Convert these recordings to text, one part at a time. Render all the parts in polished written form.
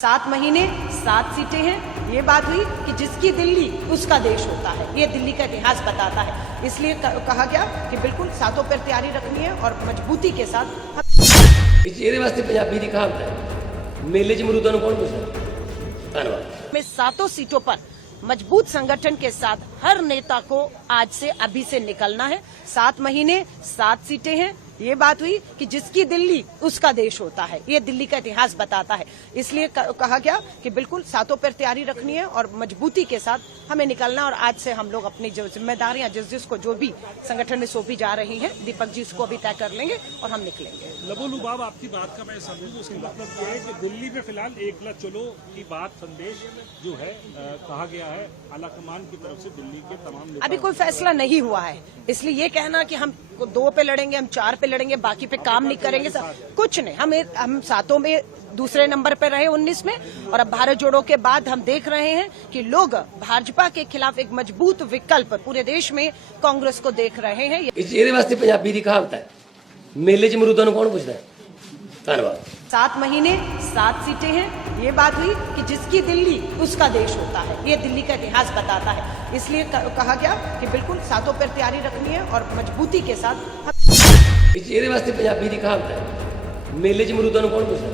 7 महीने 7 सीटें हैं। ये बात हुई कि जिसकी दिल्ली उसका देश होता है, ये दिल्ली का इतिहास बताता है। इसलिए कहा गया कि बिल्कुल सातों पर तैयारी रखनी है और मजबूती के साथ। ਇਹਦੇ ਵਾਸਤੇ ਪੰਜਾਬੀ ਦੀ ਕਹਾਵਤ ਹੈ ਮੇਲੇ 'ਚ ਮਰੂਦਾਂ ਨੂੰ ਕੌਣ ਪੁੱਛਦਾ। ਧੰਨਵਾਦ। में 7 सीटों पर मजबूत संगठन के साथ हर नेता को आज से अभी से निकलना है। 7 महीने 7 सीटें हैं। ये बात हुई कि जिसकी दिल्ली उसका देश होता है, ये दिल्ली का इतिहास बताता है। इसलिए कहा गया कि बिल्कुल सातों पर तैयारी रखनी है और मजबूती के साथ हमें निकलना। और आज से हम लोग अपनी जो जिम्मेदारियां जिसको जो भी संगठन में सौंपी जा रही हैं, दीपक जी इसको अभी तय कर लेंगे और हम निकलेंगे। लबोलुबाब आपकी बात का मैं समझूं, उसका मतलब ये है कि दिल्ली में फिलहाल एकला चलो की बात संदेश जो है कहा गया है आलाकमान की तरफ से दिल्ली के तमाम नेता। अभी कोई फैसला नहीं हुआ है, इसलिए ये कहना कि हम 2 पे लड़ेंगे, हम 4 पे लड़ेंगे, बाकी पे काम नहीं करेंगे, कुछ नहीं। हम सातों में दूसरे नंबर पे रहे 19 में, और अब भारत जोड़ो के बाद हम देख रहे हैं कि लोग भाजपा के खिलाफ एक मजबूत विकल्प पूरे देश में कांग्रेस को देख रहे हैं। ਇਹਦੇ ਵਾਸਤੇ ਪੰਜਾਬੀ ਦੀ ਕਹਾਵਤ ਹੈ ਮੇਲੇ 'ਚ ਮਰੂਦਾਂ ਨੂੰ ਕੌਣ ਪੁੱਛਦਾ। ਧੰਨਵਾਦ। 7 महीने 7 सीटें हैं। ये बात हुई कि जिसकी दिल्ली उसका देश होता है, ये दिल्ली का इतिहास बताता है। इसलिए कहा गया कि बिल्कुल सातों पर तैयारी रखनी है और मजबूती के साथ। ਇਹਦੇ ਵਾਸਤੇ ਪੰਜਾਬੀ ਦੀ ਕਹਾਵਤ ਹੈ ਮੇਲੇ 'ਚ ਮਰੂਦਾਂ ਨੂੰ ਕੌਣ ਪੁੱਛਦਾ।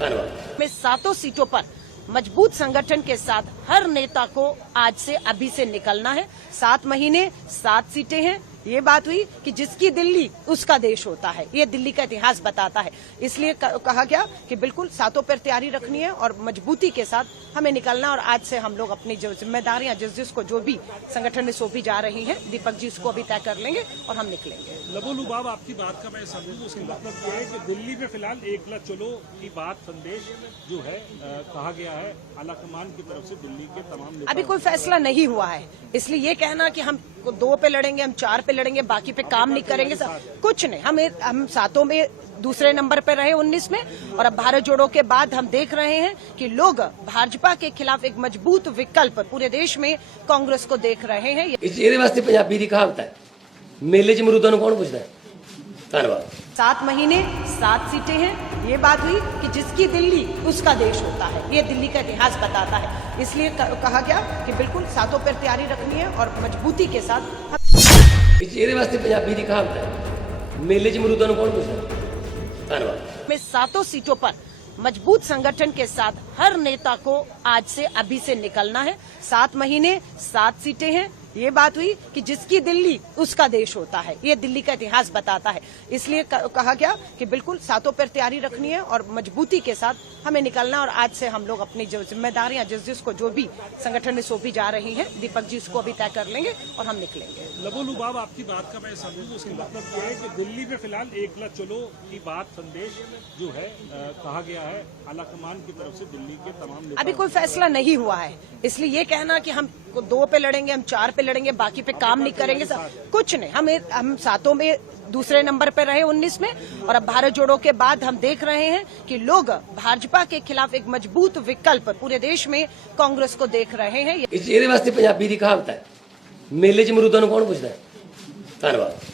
ਧੰਨਵਾਦ। में 7 सीटों पर मजबूत संगठन के साथ हर नेता को आज से अभी से निकलना है। 7 महीने 7 सीटें हैं। ये बात हुई कि जिसकी दिल्ली उसका देश होता है, ये दिल्ली का इतिहास बताता है। इसलिए कहा गया कि बिल्कुल सातों पर तैयारी रखनी है और मजबूती के साथ हमें निकलना। और आज से हम लोग अपनी जो जिम्मेदारियां जिसको जो भी संगठन में सौंपी जा रही हैं, दीपक जी इसको अभी तय कर लेंगे और हम निकलेंगे। लबोलुबाब आपकी बात का मैं समझूं, उसका मतलब ये है कि दिल्ली में फिलहाल एकला चलो की बात संदेश जो है कहा गया है आलाकमान की तरफ से दिल्ली के तमाम नेता। अभी कोई फैसला नहीं हुआ है, इसलिए ये कहना कि हम 2 पे लड़ेंगे, हम 4 पे लड़ेंगे, बाकी पे काम नहीं करेंगे, कुछ नहीं। हम सातों में दूसरे नंबर पे रहे 19 में, और अब भारत जोड़ो के बाद हम देख रहे हैं कि लोग भाजपा के खिलाफ एक मजबूत विकल्प पूरे देश में कांग्रेस को देख रहे हैं। ਇਹਦੇ ਵਾਸਤੇ ਪੰਜਾਬੀ ਦੀ ਕਹਾਵਤ ਹੈ ਮੇਲੇ 'ਚ ਮਰੂਦਾਂ ਨੂੰ ਕੌਣ ਪੁੱਛਦਾ। ਧੰਨਵਾਦ। 7 महीने 7 सीटें हैं। ये बात हुई कि जिसकी दिल्ली उसका देश होता है, ये दिल्ली का इतिहास बताता है। इसलिए कहा गया कि बिल्कुल सातों पर तैयारी रखनी है और मजबूती के साथ। ਇਹਦੇ ਵਾਸਤੇ ਪੰਜਾਬੀ ਦੀ ਕਹਾਵਤ ਹੈ ਮੇਲੇ 'ਚ ਮਰੂਦਾਂ ਨੂੰ ਕੌਣ ਪੁੱਛਦਾ। ਧੰਨਵਾਦ। में 7 सीटों पर मजबूत संगठन के साथ हर नेता को आज से अभी से निकलना है। 7 महीने 7 सीटें हैं। ये बात हुई कि जिसकी दिल्ली उसका देश होता है, ये दिल्ली का इतिहास बताता है। इसलिए कहा गया कि बिल्कुल सातों पर तैयारी रखनी है और मजबूती के साथ हमें निकलना। और आज से हम लोग अपनी जो जिम्मेदारियां जिसको जो भी संगठन में सौंपी जा रही हैं, दीपक जी इसको अभी तय कर लेंगे और हम निकलेंगे। लबोलुबाब आपकी बात का मैं समझूं, उसका मतलब ये है कि दिल्ली में फिलहाल एकला चलो की बात संदेश जो है कहा गया है आलाकमान की तरफ से दिल्ली के तमाम नेता। अभी कोई फैसला नहीं हुआ है, इसलिए ये कहना कि हम 2 पे लड़ेंगे, हम 4 पे लड़ेंगे, बाकी पे काम नहीं करेंगे, कुछ नहीं। हम सातों में दूसरे नंबर पे रहे 19 में, और अब भारत जोड़ो के बाद हम देख रहे हैं कि लोग भाजपा के खिलाफ एक मजबूत विकल्प पूरे देश में कांग्रेस को देख रहे हैं। ਇਹਦੇ ਵਾਸਤੇ ਪੰਜਾਬੀ ਦੀ ਕਹਾਵਤ ਹੈ ਮੇਲੇ 'ਚ ਮਰੂਦਾਂ ਨੂੰ ਕੌਣ ਪੁੱਛਦਾ। ਧੰਨਵਾਦ।